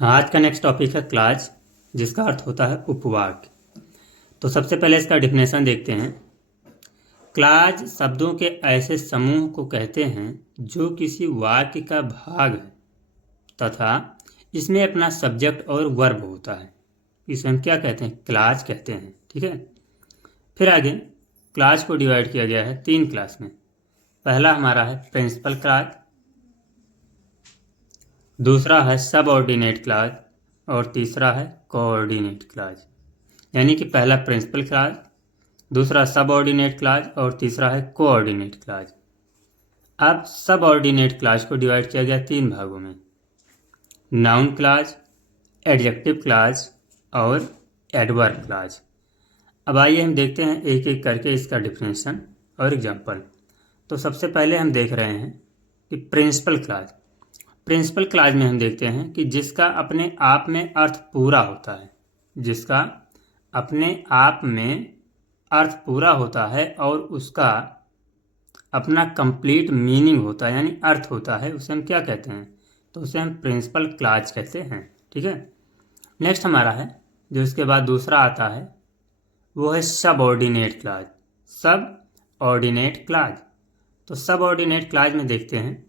आज का next topic है क्लाज, जिसका अर्थ होता है उपवाक्य। तो सबसे पहले इसका डिफिनेशन देखते हैं। क्लाज शब्दों के ऐसे समूह को कहते हैं जो किसी वाक्य का भाग है तथा इसमें अपना सब्जेक्ट और वर्ब होता है। इसे हम क्या कहते हैं? क्लाज कहते हैं। ठीक है। फिर आगे क्लाज को डिवाइड किया गया है 3 क्लास में। पहला हमारा है प्रिंसिपल क्लाज, दूसरा है सबऑर्डिनेट क्लाज और तीसरा है कोऑर्डिनेट क्लाज। यानी कि पहला प्रिंसिपल क्लाज, दूसरा सबऑर्डिनेट क्लाज और तीसरा है कोऑर्डिनेट क्लाज। अब सबऑर्डिनेट क्लाज को डिवाइड किया गया 3 भागों में, नाउन क्लाज, एडजेक्टिव क्लाज और एडवर्ब क्लाज। अब आइए हम देखते हैं एक एक करके इसका डिफिनेशन और एग्जाम्पल। तो सबसे पहले हम देख रहे हैं कि प्रिंसिपल क्लाज। प्रिंसिपल क्लाज में हम देखते हैं कि जिसका अपने आप में अर्थ पूरा होता है, जिसका अपने आप में अर्थ पूरा होता है और उसका अपना कंप्लीट मीनिंग होता है, यानी अर्थ होता है, उसे हम क्या कहते हैं? तो उसे हम प्रिंसिपल क्लाज कहते हैं। ठीक है। नेक्स्ट हमारा है जो इसके बाद दूसरा आता है वो है सबऑर्डिनेट क्लाज। सब ऑर्डिनेट क्लाज। तो सबऑर्डिनेट क्लाज में देखते हैं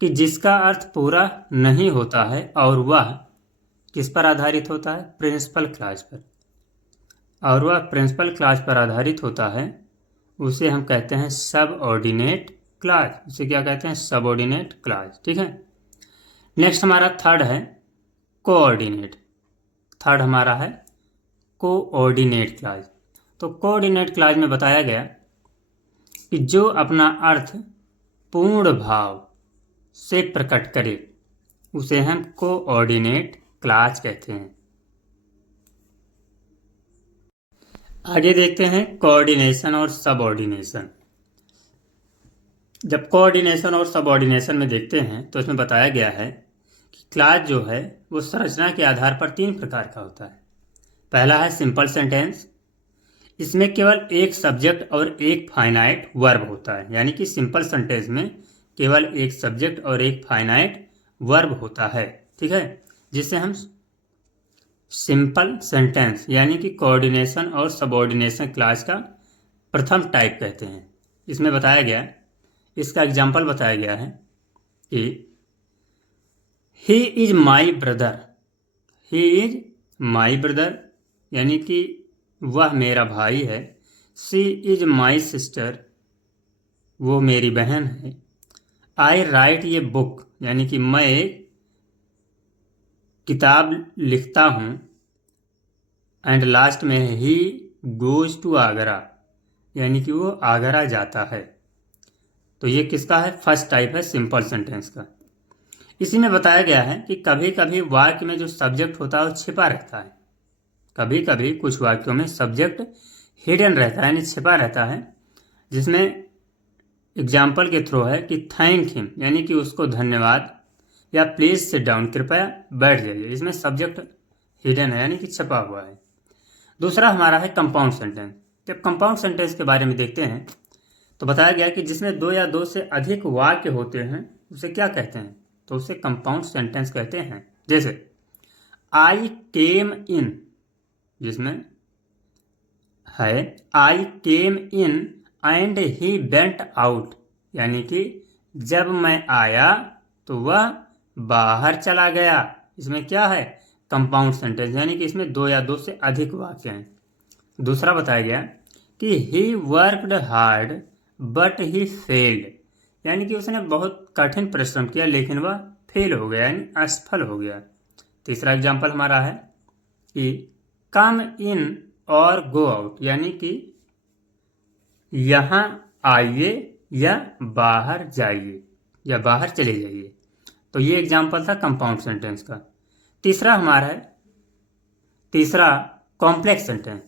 कि जिसका अर्थ पूरा नहीं होता है और वह किस पर आधारित होता है? प्रिंसिपल क्लाज पर। और वह प्रिंसिपल क्लाज पर आधारित होता है, उसे हम कहते हैं सबऑर्डिनेट क्लाज। उसे क्या कहते हैं? Subordinate clause. ठीक है। नेक्स्ट हमारा थर्ड है कोऑर्डिनेट। थर्ड हमारा है कोऑर्डिनेट क्लाज। तो कोऑर्डिनेट क्लाज में बताया गया कि जो अपना अर्थ पूर्ण भाव से प्रकट करे उसे हम कोऑर्डिनेट क्लाज कहते हैं। आगे देखते हैं कोऑर्डिनेशन और सबऑर्डिनेशन। जब कोऑर्डिनेशन और सबऑर्डिनेशन में देखते हैं तो इसमें बताया गया है कि क्लाज जो है वो संरचना के आधार पर 3 प्रकार का होता है। पहला है सिंपल सेंटेंस। इसमें केवल एक सब्जेक्ट और एक फाइनाइट वर्ब होता है, यानी कि सिंपल सेंटेंस में केवल एक सब्जेक्ट और एक फाइनाइट वर्ब होता है। ठीक है। जिसे हम सिंपल सेंटेंस यानी कि कोऑर्डिनेशन और सबऑर्डिनेशन क्लाज का प्रथम टाइप कहते हैं। इसमें बताया गया, इसका एग्जाम्पल बताया गया है कि he is my brother. He is my brother यानी कि वह मेरा भाई है। शी इज माई सिस्टर, वो मेरी बहन है। आई राइट ये बुक यानी कि मैं एक किताब लिखता हूँ। एंड लास्ट में ही गोज टू आगरा यानी कि वो आगरा जाता है। तो ये किसका है? फर्स्ट टाइप है सिंपल सेंटेंस का। इसी में बताया गया है कि कभी कभी वाक्य में जो सब्जेक्ट होता है वो छिपा रहता है। कभी कभी कुछ वाक्यों में सब्जेक्ट हिडन रहता है, यानी छिपा रहता है, जिसमें एग्जाम्पल के थ्रू है कि थैंक हिम यानी कि उसको धन्यवाद, या प्लीज सिट डाउन कृपया बैठ जाइए। इसमें सब्जेक्ट हिडन है यानी कि छपा हुआ है। दूसरा हमारा है कंपाउंड सेंटेंस। जब कंपाउंड सेंटेंस के बारे में देखते हैं तो बताया गया कि जिसमें 2 या 2 से अधिक वाक्य होते हैं उसे क्या कहते हैं? तो उसे कंपाउंड सेंटेंस कहते हैं। जैसे आई केम इन, जिसमें है I came in and he went out, यानी कि जब मैं आया तो वह बाहर चला गया। इसमें क्या है? कंपाउंड सेंटेंस, यानी कि इसमें 2 या 2 से अधिक वाक्य हैं। दूसरा बताया गया कि he worked hard but he failed, यानी कि उसने बहुत कठिन परिश्रम किया लेकिन वह फेल हो गया, यानी असफल हो गया। तीसरा एग्जाम्पल हमारा है कि कम इन और गो आउट, यानी कि यहाँ आइए या बाहर जाइए या बाहर चले जाइए। तो ये एग्जाम्पल था कंपाउंड सेंटेंस का। तीसरा हमारा है कॉम्प्लेक्स सेंटेंस।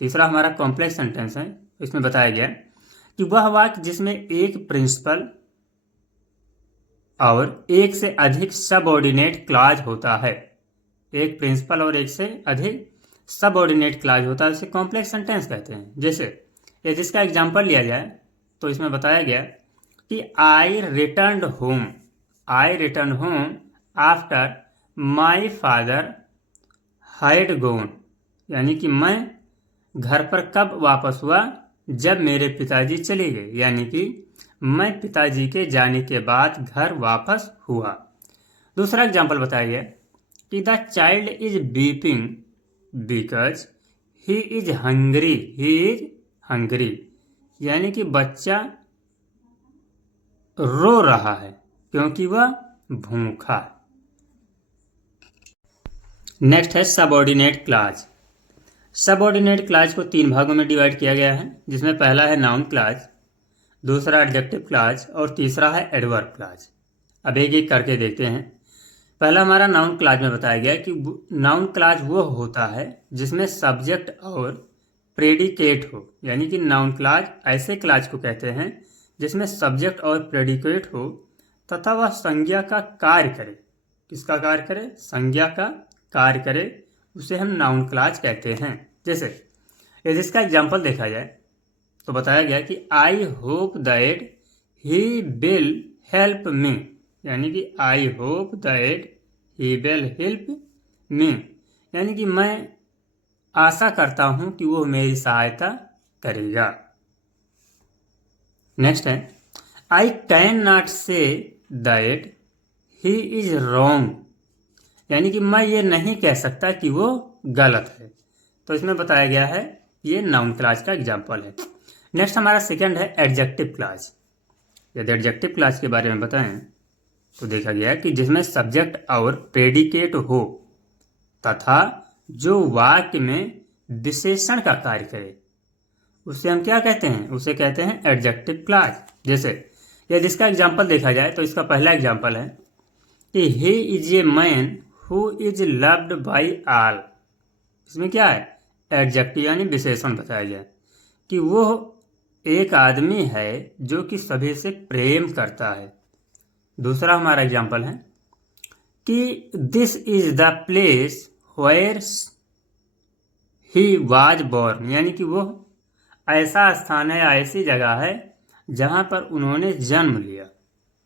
तीसरा हमारा कॉम्प्लेक्स सेंटेंस है। इसमें बताया गया कि वह वाक्य जिसमें एक प्रिंसिपल और एक से अधिक सबऑर्डिनेट क्लाज होता है, एक प्रिंसिपल और एक से अधिक सबऑर्डिनेट क्लाज होता है, उसे कॉम्प्लेक्स सेंटेंस कहते हैं। जैसे यदि इसका एग्जाम्पल लिया जाए तो इसमें बताया गया कि I return home after my father had gone, यानी कि मैं घर पर कब वापस हुआ, जब मेरे पिताजी चले गए, यानी कि मैं पिताजी के जाने के बाद घर वापस हुआ। दूसरा एग्जाम्पल बताया गया कि the child is beeping because he is hungry, यानी कि बच्चा रो रहा है क्योंकि वह भूखा है। नेक्स्ट है सबऑर्डिनेट क्लॉज। सबऑर्डिनेट क्लॉज को 3 भागों में डिवाइड किया गया है, जिसमें पहला है नाउन क्लॉज, दूसरा एडजेक्टिव क्लॉज और तीसरा है एडवर्ब क्लॉज। अब एक एक करके देखते हैं। पहला हमारा नाउन क्लॉज में बताया गया कि नाउन क्लॉज वो होता है जिसमें सब्जेक्ट और प्रेडिकेट हो, यानी कि नाउन क्लॉज ऐसे क्लॉज को कहते हैं जिसमें सब्जेक्ट और प्रेडिकेट हो तथा वह संज्ञा का कार्य करे। किसका कार्य करे? संज्ञा का कार्य करे, उसे हम नाउन क्लॉज कहते हैं। जैसे यदि इसका एग्जाम्पल देखा जाए तो बताया गया कि I hope that he will help me, यानी कि I hope that he will help me, यानी कि मैं आशा करता हूं कि वो मेरी सहायता करेगा। नेक्स्ट है I can not say that he is wrong, यानी कि मैं ये नहीं कह सकता कि वो गलत है। तो इसमें बताया गया है, ये नाउन क्लॉज का एग्जाम्पल है। नेक्स्ट हमारा सेकंड है एडजेक्टिव क्लॉज। यदि एडजेक्टिव क्लॉज के बारे में बताएं तो देखा गया कि जिसमें सब्जेक्ट और प्रेडिकेट हो तथा जो वाक्य में विशेषण का कार्य करे, उसे हम क्या कहते हैं? उसे कहते हैं एडजेक्टिव क्लॉज। जैसे यदि इसका एग्जाम्पल देखा जाए तो इसका पहला एग्जाम्पल है कि he is a man who is loved by all. इसमें क्या है? एडजेक्टिव यानी विशेषण बताया गया कि वो एक आदमी है जो कि सभी से प्रेम करता है। दूसरा हमारा एग्जाम्पल है कि this is the place where he was born, यानी कि वो ऐसा स्थान है, ऐसी जगह है जहां पर उन्होंने जन्म लिया।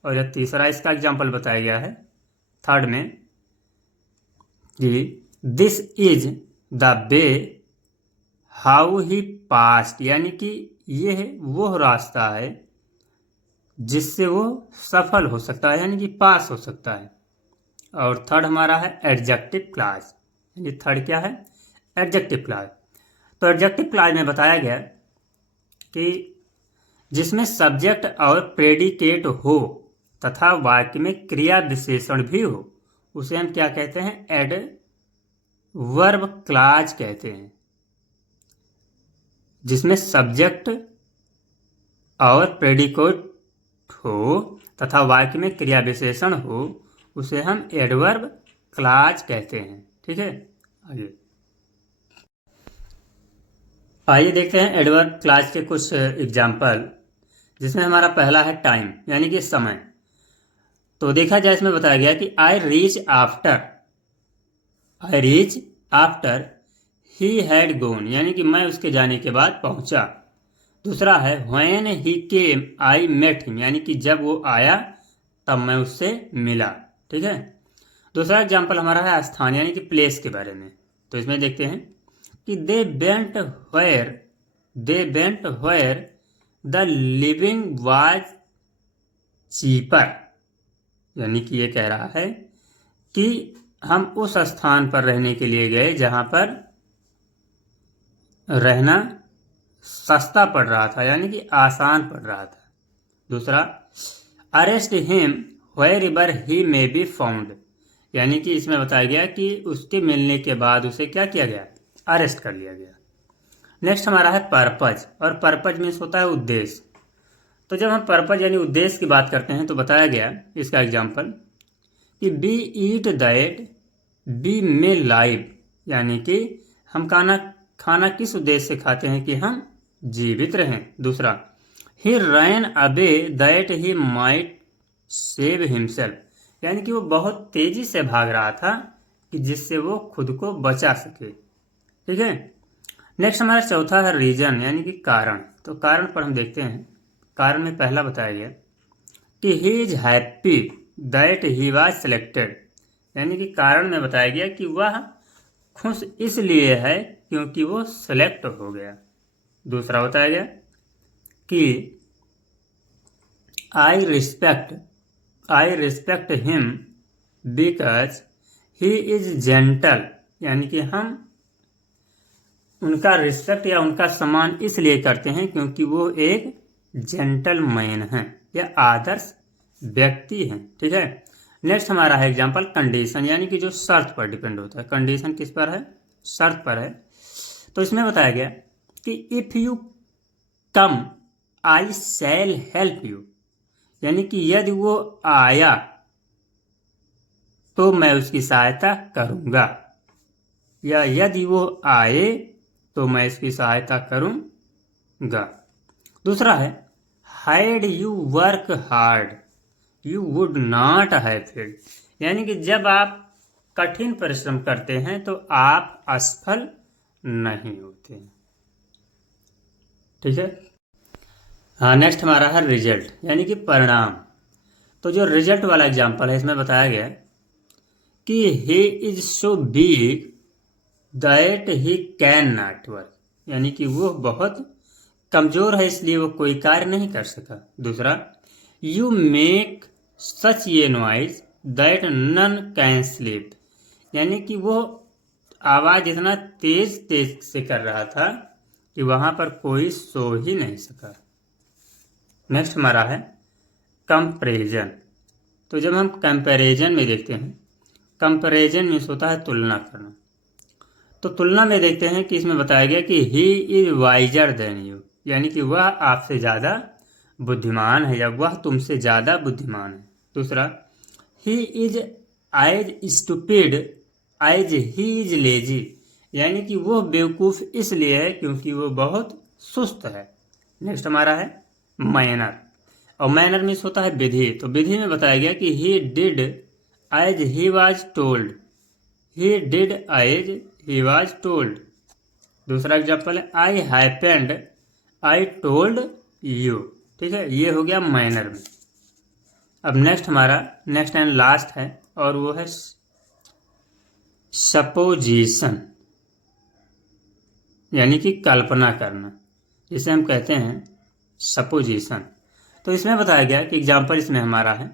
और यह तीसरा इसका एग्जाम्पल बताया गया है थर्ड में कि this is the way how he past, यानी कि यह वो रास्ता है जिससे वो सफल हो सकता है, यानी कि पास हो सकता है। और थर्ड हमारा है एडजेक्टिव क्लॉज, यानी थर्ड क्या है? Adjective clause. तो एडजेक्टिव क्लॉज में बताया गया कि जिसमें सब्जेक्ट और प्रेडिकेट हो तथा वाक्य में क्रिया विशेषण भी हो, उसे हम क्या कहते हैं? एडवर्ब क्लॉज कहते हैं। जिसमें सब्जेक्ट और प्रेडिकेट हो तथा वाक्य में क्रिया विशेषण हो, उसे हम एडवर्ब क्लॉज कहते हैं। ठीक है, आइए देखते हैं एडवर्ब क्लॉज के कुछ एग्जाम्पल, जिसमें हमारा पहला है टाइम, यानी कि समय। तो देखा जाए इसमें बताया गया कि I reach after he had gone, यानी कि मैं उसके जाने के बाद पहुंचा। दूसरा है when he came I met him, यानी कि जब वो आया तब मैं उससे मिला। ठीक है, दूसरा एग्जाम्पल हमारा है स्थान, यानी कि प्लेस के बारे में। तो इसमें देखते हैं कि they went where the living was cheaper, यानी कि ये कह रहा है कि हम उस स्थान पर रहने के लिए गए जहां पर रहना सस्ता पड़ रहा था, यानी कि आसान पड़ रहा था। दूसरा arrest him wherever he may be found, यानी कि इसमें बताया गया कि उसके मिलने के बाद उसे क्या किया गया? अरेस्ट कर लिया गया। नेक्स्ट हमारा है पर्पज, और पर्पज मीन्स होता है उद्देश्य। तो जब हम पर्पज यानी उद्देश्य की बात करते हैं तो बताया गया इसका एग्जाम्पल कि we eat that we may live, यानी कि हम खाना किस उद्देश्य से खाते हैं? कि हम जीवित रहें। दूसरा he ran away that he might save himself, यानी कि वो बहुत तेजी से भाग रहा था कि जिससे वो खुद को बचा सके। ठीक है, नेक्स्ट हमारा चौथा है रीजन, यानी कि कारण। तो कारण पर हम देखते हैं, कारण में पहला बताया गया कि he is happy that he was selected, यानी कि कारण में बताया गया कि वह खुश इसलिए है क्योंकि वो सेलेक्ट हो गया। दूसरा बताया गया कि I respect him because he is gentle, यानी कि हम उनका रिस्पेक्ट या उनका सम्मान इसलिए करते हैं क्योंकि वो एक जेंटलमैन हैं या आदर्श व्यक्ति हैं। ठीक है, नेक्स्ट हमारा है एग्जाम्पल कंडीशन, यानी कि जो शर्त पर डिपेंड होता है। कंडीशन किस पर है? शर्त पर है। तो इसमें बताया गया कि if you come I shell help you, यानी कि यदि वो आया तो मैं उसकी सहायता करूंगा, या यदि वो आए तो मैं इसकी सहायता करूंगा। दूसरा है had you work hard you would not have failed, यानी कि जब आप कठिन परिश्रम करते हैं तो आप असफल नहीं होते। ठीक है, हाँ, नेक्स्ट हमारा है रिजल्ट, यानी कि परिणाम। तो जो रिजल्ट वाला एग्जाम्पल है इसमें बताया गया कि he is so big that he can not work, यानी कि वो बहुत कमजोर है इसलिए वो कोई कार्य नहीं कर सका। दूसरा, यू मेक सच ये noise that none can sleep, यानी कि वो आवाज इतना तेज तेज से कर रहा था कि वहां पर कोई सो ही नहीं सका। नेक्स्ट हमारा है कंपैरिजन। तो जब हम कंपैरिजन में देखते हैं, कंपैरिजन मीन्स होता है तुलना करना। तो तुलना में देखते हैं कि इसमें बताया गया कि he is visor then you, यानी कि वह आपसे ज़्यादा बुद्धिमान है या वह तुमसे ज़्यादा बुद्धिमान है। दूसरा, he is as stupid as he is lazy, यानी कि वो बेवकूफ़ इसलिए है क्योंकि वो बहुत सुस्त है। नेक्स्ट हमारा है मैनर, और मैनर मीन्स होता है विधि। तो विधि में बताया गया कि he did as he was told, he did as he was told. दूसरा एग्जाम्पल है I happened I told you. ठीक है, ये हो गया मैनर में। अब नेक्स्ट हमारा नेक्स्ट एंड लास्ट है और वो है सपोजिशन, यानी कि कल्पना करना, जिसे हम कहते हैं सपोजिशन। तो इसमें बताया गया कि एग्जाम्पल इसमें हमारा है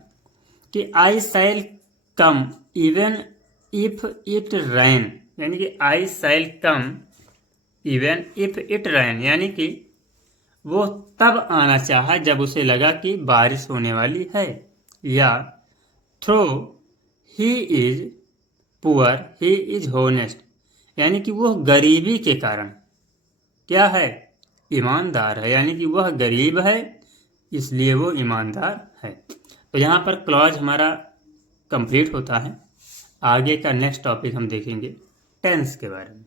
कि आई शैल कम इवन इफ इट रैन, यानी कि आई शैल कम इवन इफ इट रैन, यानी कि वो तब आना चाहा जब उसे लगा कि बारिश होने वाली है। या though he is poor he is honest, यानी कि वो गरीबी के कारण क्या है? ईमानदार है, यानी कि वह गरीब है इसलिए वो ईमानदार है। तो यहाँ पर क्लॉज हमारा कंप्लीट होता है। आगे का नेक्स्ट टॉपिक हम देखेंगे टेंस के बारे में।